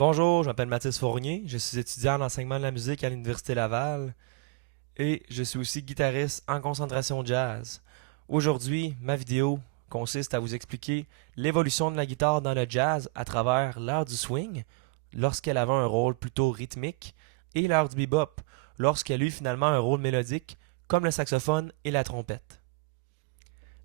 Bonjour, je m'appelle Mathis Fournier, je suis étudiant en enseignement de la musique à l'Université Laval et je suis aussi guitariste en concentration jazz. Aujourd'hui, ma vidéo consiste à vous expliquer l'évolution de la guitare dans le jazz à travers l'ère du swing, lorsqu'elle avait un rôle plutôt rythmique, et l'ère du bebop, lorsqu'elle eut finalement un rôle mélodique, comme le saxophone et la trompette.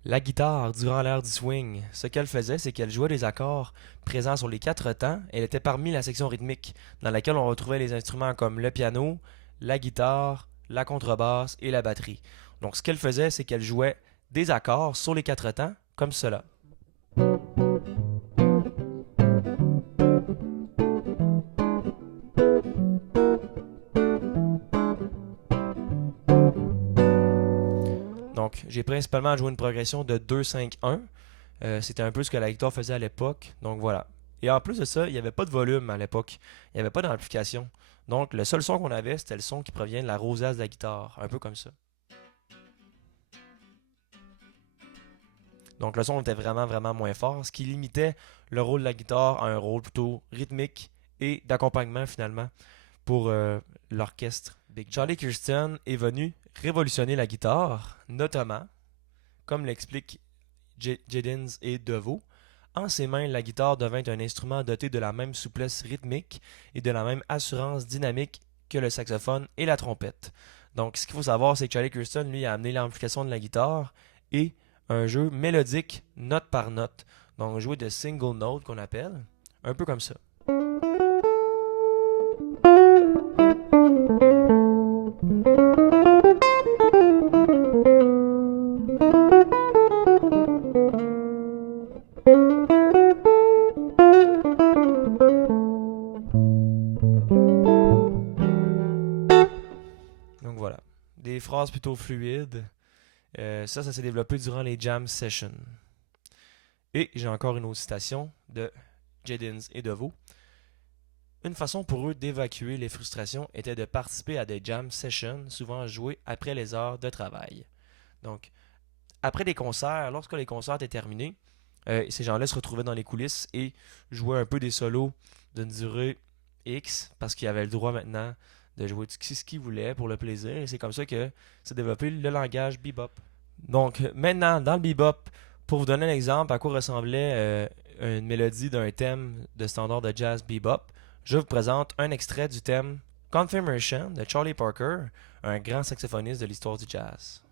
La guitare, durant l'ère du swing, ce qu'elle faisait, c'est qu'elle jouait des accords présents sur les quatre temps. Elle était parmi la section rythmique, dans laquelle on retrouvait les instruments comme le piano, la guitare, la contrebasse et la batterie. Donc ce qu'elle faisait, c'est qu'elle jouait des accords sur les quatre temps, comme cela. Donc j'ai principalement joué une progression de 2-5-1. C'était un peu ce que la guitare faisait à l'époque. Donc voilà. Et en plus de ça, il n'y avait pas de volume à l'époque. Il n'y avait pas d'amplification. Donc le seul son qu'on avait, c'était le son qui provient de la rosace de la guitare. Un peu comme ça. Donc le son était vraiment moins fort, ce qui limitait le rôle de la guitare à un rôle plutôt rythmique et d'accompagnement finalement pour l'orchestre Big Band. Charlie Kirsten est venu révolutionner la guitare, notamment, comme l'explique Jedins et DeVoe. En ses mains, la guitare devint un instrument doté de la même souplesse rythmique et de la même assurance dynamique que le saxophone et la trompette. Donc, ce qu'il faut savoir, c'est que Charlie Kirsten, lui, a amené l'amplification de la guitare et un jeu mélodique note par note. Donc, jouer de single note qu'on appelle, un peu comme ça. Donc voilà, des phrases plutôt fluides. Ça s'est développé durant les jam sessions. Et j'ai encore une autre citation de Jedins et DeVoe. Une façon pour eux d'évacuer les frustrations était de participer à des jam sessions, souvent jouées après les heures de travail. Donc, après les concerts, lorsque les concerts étaient terminés, ces gens-là se retrouvaient dans les coulisses et jouaient un peu des solos d'une durée X, parce qu'ils avaient le droit maintenant de jouer ce qu'ils voulaient pour le plaisir. Et c'est comme ça que s'est développé le langage bebop. Donc, maintenant, dans le bebop, pour vous donner un exemple à quoi ressemblait une mélodie d'un thème de standard de jazz bebop, je vous présente un extrait du thème Confirmation de Charlie Parker, un grand saxophoniste de l'histoire du jazz.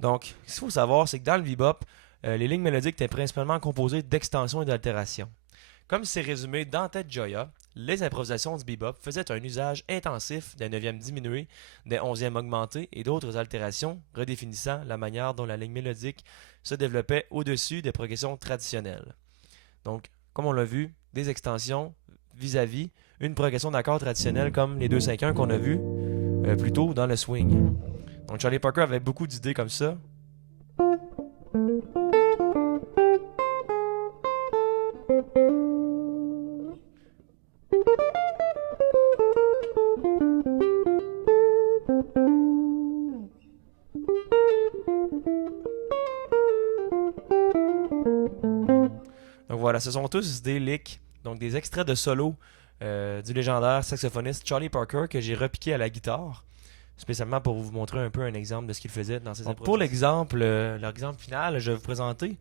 Donc, ce qu'il faut savoir, c'est que dans le bebop, les lignes mélodiques étaient principalement composées d'extensions et d'altérations. Comme c'est résumé dans Ted Gioia, les improvisations du bebop faisaient un usage intensif des 9e diminués, des 11e augmentés et d'autres altérations, redéfinissant la manière dont la ligne mélodique se développait au-dessus des progressions traditionnelles. Donc, comme on l'a vu, des extensions vis-à-vis une progression d'accords traditionnelle comme les 2-5-1 qu'on a vu plus tôt dans le swing. Donc Charlie Parker avait beaucoup d'idées comme ça. Donc voilà, ce sont tous des licks, donc des extraits de solo du légendaire saxophoniste Charlie Parker que j'ai repiqué à la guitare, spécialement pour vous montrer un peu un exemple de ce qu'il faisait dans ses improvisations. Pour l'exemple, l'exemple final, je vais vous présenter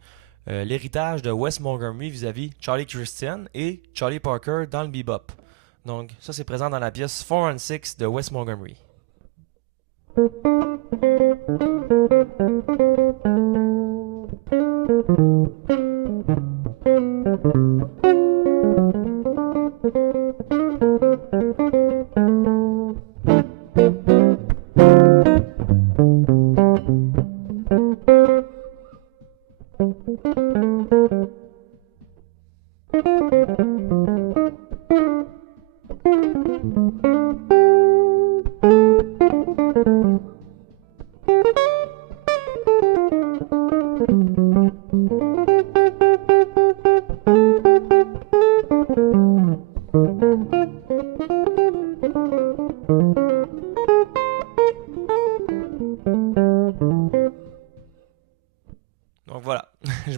l'héritage de Wes Montgomery vis-à-vis Charlie Christian et Charlie Parker dans le bebop. Donc ça c'est présent dans la pièce 4 and 6 de Wes Montgomery.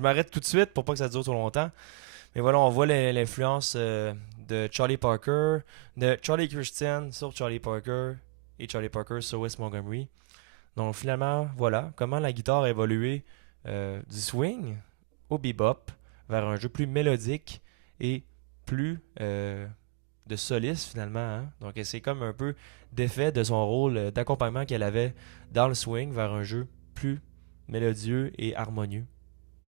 m'arrête tout de suite pour pas que ça dure trop longtemps. Mais voilà, on voit l'influence de Charlie Parker, de Charlie Christian sur Charlie Parker et Charlie Parker sur Wes Montgomery. Donc finalement, voilà comment la guitare a évolué du swing au bebop vers un jeu plus mélodique et plus de soliste finalement. Hein? Donc c'est comme un peu d'effet de son rôle d'accompagnement qu'elle avait dans le swing vers un jeu plus mélodieux et harmonieux.